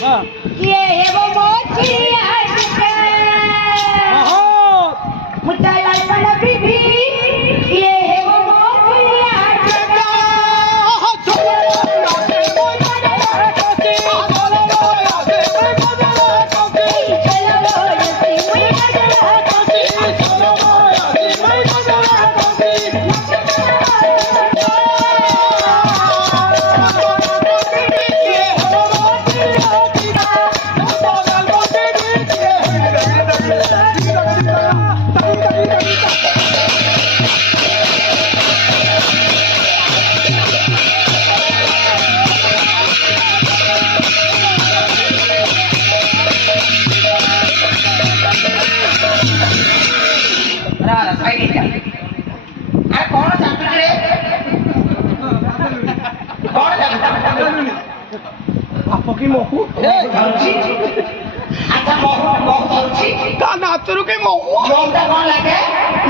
ये है वो मोचिया मुझे लाल बीबी ये है वो मोचिया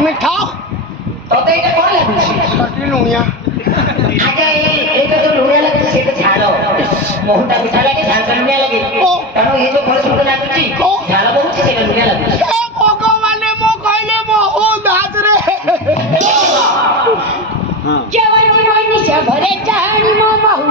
मिठा तो ये कौन लगे लुणिया आगे ये तो लुणिया लगे से तो झाड़ो मोहटा बिछा लगे झाड़ कर लुणिया लगे कारणो ये जो फल सुंदर लागुची झाड़ बहुत से लुणिया लगे ए भगवान मो कहले मोह दाज रे जवानी मानी से भरे चाहनी मो बहु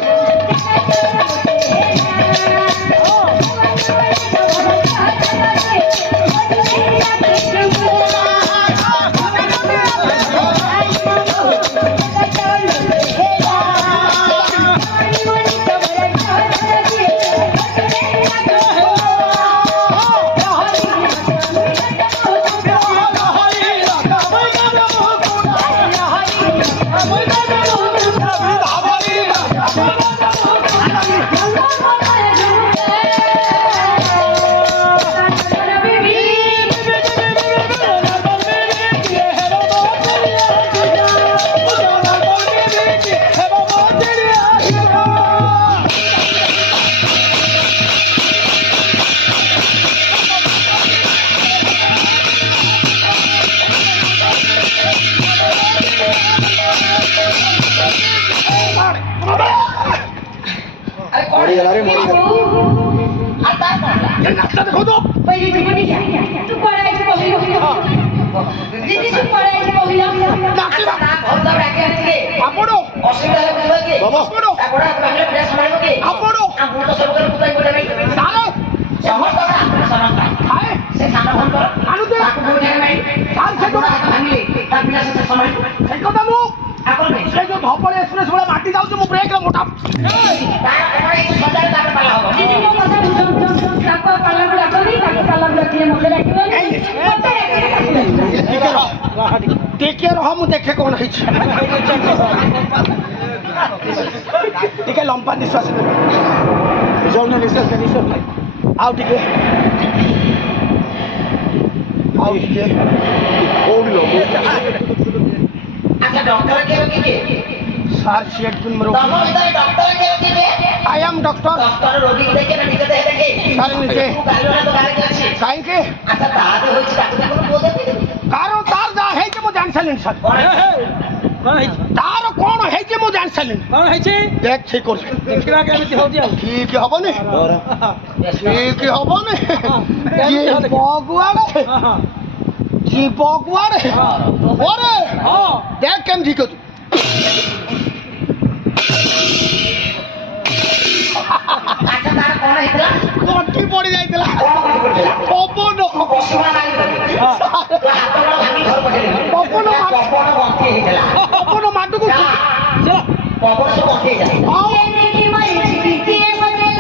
देखो तो पहले तू बनी जा तू पढ़ाई से पहिलो दीदी से पढ़ाई से पहिलो डॉक्टर ना घर दर आके आछे आपड़ो असुविधा बुझबा के बाबा आपड़ो आपड़ा पहले पूरा संभालो के आपड़ो हम तो सब कर पुताई बोले नहीं सालो समझ तो ना समझ हाय से सानो हम कर आनु दे ताको बोले नहीं साल से थोड़ा भांगले ता बिना से समझ एक কথা মু आपन में ସେ ଯୋଉ ଧପଳି ଏକ୍ସପ୍ରେସ ଭଳିଆ ମାଟି ଯାଉଛି ମୁଁ ବ୍ରେକ୍ ରେ ମୋଟା तार पढ़ाई सदारे तार पाला हो दीदी को କଥା बुझ ताको पाला बुला करी ताको पाला बुला किए मते राखिबो मते ଟିକେ ରହ ମୁଁ ଦେଖେ କଣ ହେଇଛି ଟିକେ ଲମ୍ବା ନିଶ୍ୱାସ ନେବେ ଜୌନ ନିଶ୍ୱାସ ଆଉ ଟିକେ କୋଉଠି ଲଗଉଛି अच्छा डॉक्टर के रखी के सार सीएट तुम मरो तमो इधर डॉक्टर के रखी के आई एम डॉक्टर डॉक्टर रोगी के देखे ना निजे देखे सार निजे तू गालो ना तो गाले के अछि काहे के अच्छा ताद होई छी डॉक्टर को बोल दे कारण तार जा है कि मो जान साइलेंट सर कौन है तार कोन है कि मो जान साइलेंट कौन है छी देख ठीक कर देखिबा के एमिति हो दिया ठीक हबने ठीक हबने ये बगुआड़े जी बगुआड़े ओरे हां देख केम ठीक तू अच्छा तार कोन हेतला कोठी पड़ी जाइतला कोन पवन बसुमा नाही हां तो हाथ बड़ भांगी घर पकेले पवन पवन बंके हेतला पवन माटू को चलो पवन से बंके जाए ये देखी मरी के बदले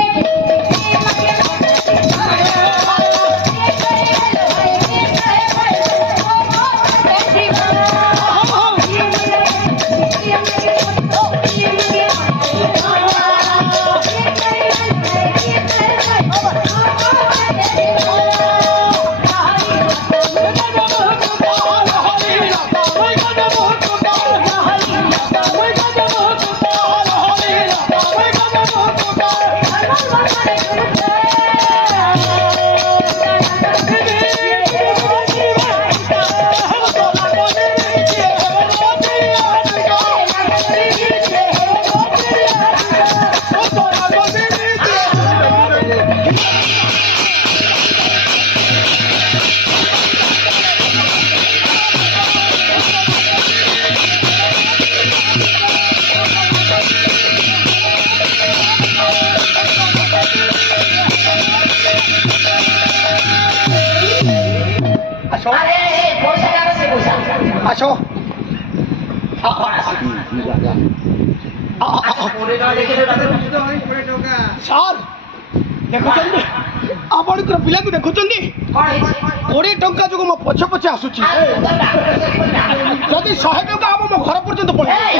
ଆସ ସାର୍ ଦେଖୁଛନ୍ତି ଆପଣଙ୍କର ପିଲାକୁ ଦେଖୁଛନ୍ତି 20 ଟଙ୍କା ଯୋଗୁଁ ମୋ ପଛେ ପଛେ ଆସୁଛି ଯଦି 100 ଟଙ୍କା ହବ ମୋ ଘର ପର୍ଯ୍ୟନ୍ତ ପଳେଇ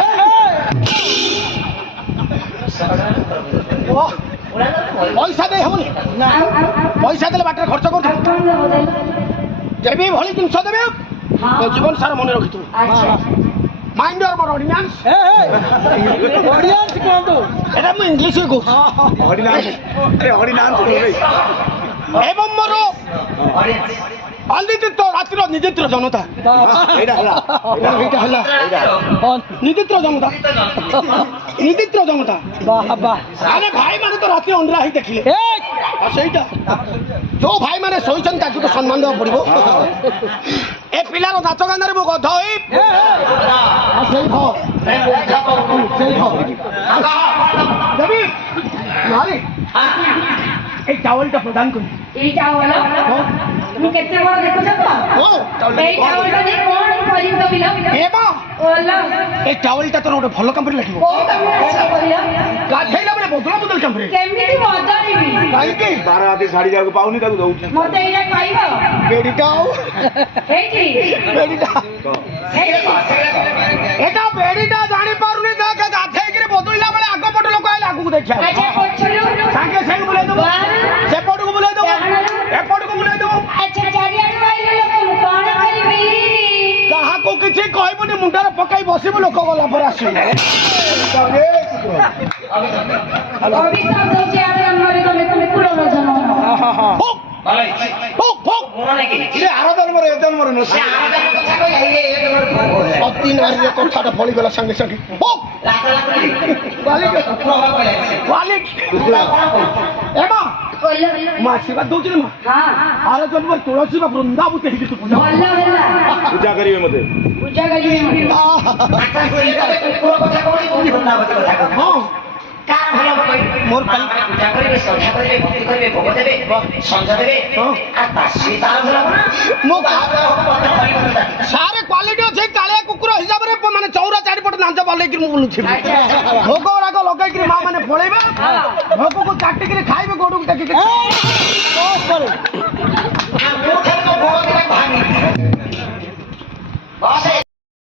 ପଇସା ଦେଇ ହବନି ପଇସା ଦେଲେ ବାଟରେ ଖର୍ଚ୍ଚ କରୁଛୁ ଯେବେ ଭଳି ଜିନିଷ ଦେବେ ମୋ ଜୀବନ ସାରା ମନେ ରଖିଥିବୁ ମାଇଣ୍ଡ ମୋର ଅର୍ଡିନାନ୍ସ ଏଟା ମୁଁ ଇଂଲିଶରେ କହୁଛି ଏବଂ ମୋର ଅନିଦିତ୍ର ରାତିର ନିଦିତ୍ର ଜନତା ଏଇଟା ହେଲା ନିଦିତ୍ର ଜନତା ନିଦିତ୍ର ଜନତା ଆରେ ଭାଇମାନେ ତ ରାତି ଅଣ୍ଡରା ହେଇ ଦେଖିଲେ ସେଇଟା ଯୋଉ ଭାଇମାନେ ଶୋଇଛନ୍ତି ତାଙ୍କୁ ତ ସମ୍ମାନ ଦେବାକୁ ପଡିବ ଏ ପିଲାର ନାଚ ଗାନରେ ମୁଁ ଗଧ ହୋଇ ଦେବି এই চাউলটা প্রদান করি এই চাউল তুমি কেতে বড় দেখুছ তো এই চাউলটা দিয়ে কোন করিম কবিল এবা ওলা এই চাউলটা তোর ଗୋଟେ ଭଲ কামরে লাগিব কোন কামরে করিল গাধেইলা বলে বদলা বদল কামরে কেমিতি বদলিবি কাইকি 12 রাতে শাড়ি যাକୁ পাউনি ତାକୁ ଦଉଚି মতে এইটা পাইব বেডিটা এইটি বেডিটা এটা বেডিটা জানি পারুনি দেখ গাধেইকি বদলিলা বলে আগ পট লোক আইলা আগু দেখিয়া আচ্ছা পছলু সাঙ্গে সাঙ্গে বুলাই দেব সে পটকু বুলাই দেব এ পটকু বুলাই দেব আচ্ছা চারিয়াড়ু আইলে লোক কোন করিবি কাহাকু কিছু কইবনি মুন্ডারে পকাই বসিব লোক গলা পরে আসিব অভিশাপ দউছি আরে আমরে তুমি তুমি পুরনো জানো হুক হুক হুক ସେ ଆର ଜନ୍ମର ଏ ଜନ୍ମର ନୁହେଁ ଅତି ନାରୀର କଥାଟା ଫଳିଗଲା ସାଙ୍ଗେ ସାଙ୍ଗେ হুক ଏମା ওলা ମୁଁ ଆଶୀର୍ବାଦ ଦଉଛି ନା ମା হ্যাঁ ଆର ଜନ୍ମରେ ତୁଳସୀ ବା ବୃନ୍ଦାବତୀ ହେଇକି ତୁ ପୂଜା ওলা ওলা ପୂଜା କରିବେ ମତେ পূজা করিবি ହଁ ମୋର ପୂଜା କରିବେ ସନ୍ଧ୍ୟା କରିବେ ଭକ୍ତି କରିବେ ଭୋଗ ଦେବେ ସଞ୍ଜ ଦେବେ আর ତା ସହିତ ଆରମ୍ଭ ହବ ନା ମୁଁ କଥା କହିବ ସାରେ କ୍ୱାଲିଟି ଅଛି କାଳିଆ କୁକୁର ହିସାବରେ ମାନେ ଚଉରା ଚାରିପଟେ ନାଞ୍ଚ ବାଲେଇକି ମୁଁ ବୁଲୁଥିବି ଭୋଗ ରାଗ ଲଗେଇକିରି ମା ମାନେ ପଳେଇବେ ଭୋଗକୁ ଚାଟିକିରି ଖାଇବେ ଗୋଡକୁ ଟେକିକି ମୁଁ ଖାଲି ମୋ ବୋଉ ଦିନ ଭାଙ୍ଗି ବସ